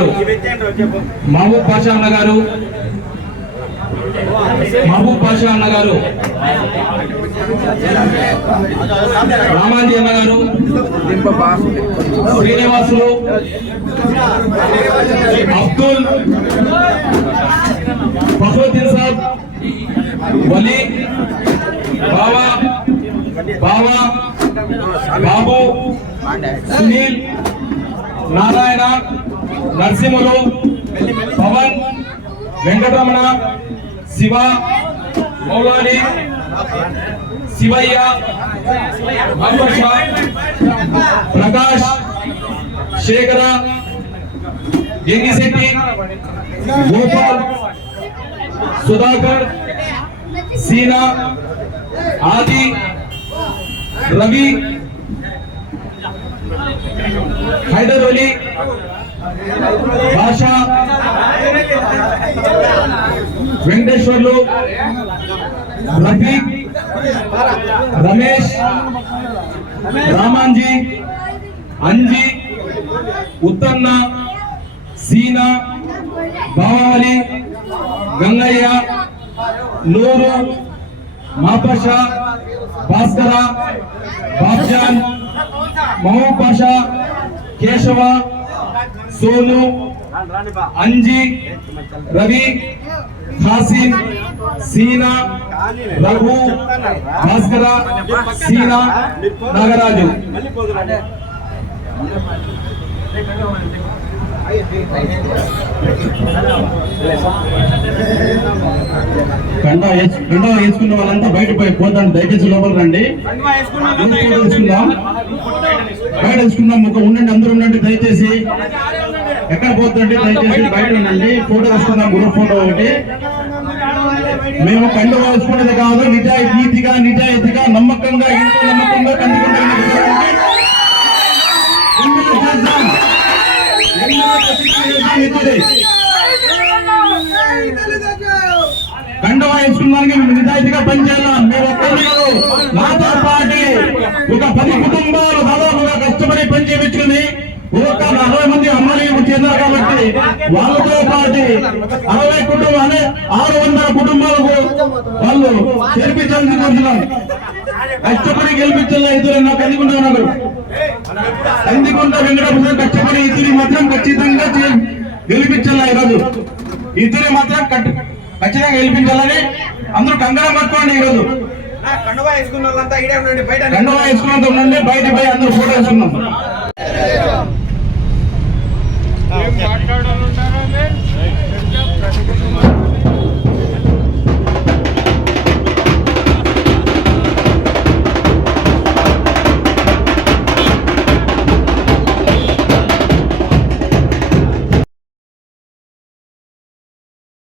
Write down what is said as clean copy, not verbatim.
గారు, మహబూబ్ పాషా అన్న గారు, రామాంజీ అన్న గారు, శ్రీనివాసులు, అబ్దుల్, ఫహరుద్దీన్ సాబ్, వలీ, బాబా, బాబు, సునీల్, నారాయణ, నరసింహులు, పవన్, వెంకటరమణ, శివ, మౌలాలి, శివయ్య, ప్రకాష్, శేఖర, జంగిశెట్టి, గోపాల్, సుధాకర్, సీనా, ఆది, రవి, హైదర్ అలీ, భాషా, వెంకటేశ్వర్లు, రఫీక్, రమేష్, రామాంజీ, అంజీ, ఉత్తన్న, సీనా, బావాలి, గంగయ్య, నూరు, మాపషా, భాస్కర, బాబ్జాన్, మహబూబ్ పాషా, కేశవ, సోను, అంజీ, రవి, హాసిన్, సీనా, రఘు, భాస్కర, సీనా, నాగరాజు. కండా వేసుకున్న వాళ్ళంతా బయట పోతాను, దయచేసి లోపల రండి. బయట వేసుకుందాం, ఒక ఉండండి, అందరూ ఉండండి దయచేసి. ఎక్కడ పోతుందండి దయచేసి బయట ఉండండి. ఫోటో వేసుకుందాం, గ్రూప్ ఫోటో ఒకటి. మేము కండు వేసుకునేది కాదు, నీతిగా నిజాయితీగా నమ్మకంగా ఎంతో నమ్మకంగా కండుకుంటాం. కండువా వేసుకున్నానికి నిజాయితీగా పనిచేయాలా. మేము ఒక్కరిని కాదు, నాతో పాటు ఒక 10 కుటుంబాలు దాదాపుగా కష్టపడి పని చేయించుకుని ఒక 60 మంది అమ్మలు చెందారు కాబట్టి వాళ్ళతో పాటు 60 కుటుంబాలు 600 కుటుంబాలకు వాళ్ళు చేర్పించాలని కోరుతున్నాం. కష్టపడి గెలిపించాలా ఇద్దరు నాకు అందుకుంటున్నారు. అందుకుంటా వెంకటేశ్వర కష్టపడి ఇద్దరు మాత్రం ఖచ్చితంగా గెలిపించాలా. ఈరోజు ఇద్దరు మాత్రం ఖచ్చితంగా గెలిపించాలని అందరూ కంగారం పట్టుకోండి. ఈరోజు కండువా వేసుకున్న వాళ్ళంతా కండువా వేసుకున్నంత ఉండండి, బయట పోయి అందరూ ఫోటో వేసుకున్నాం.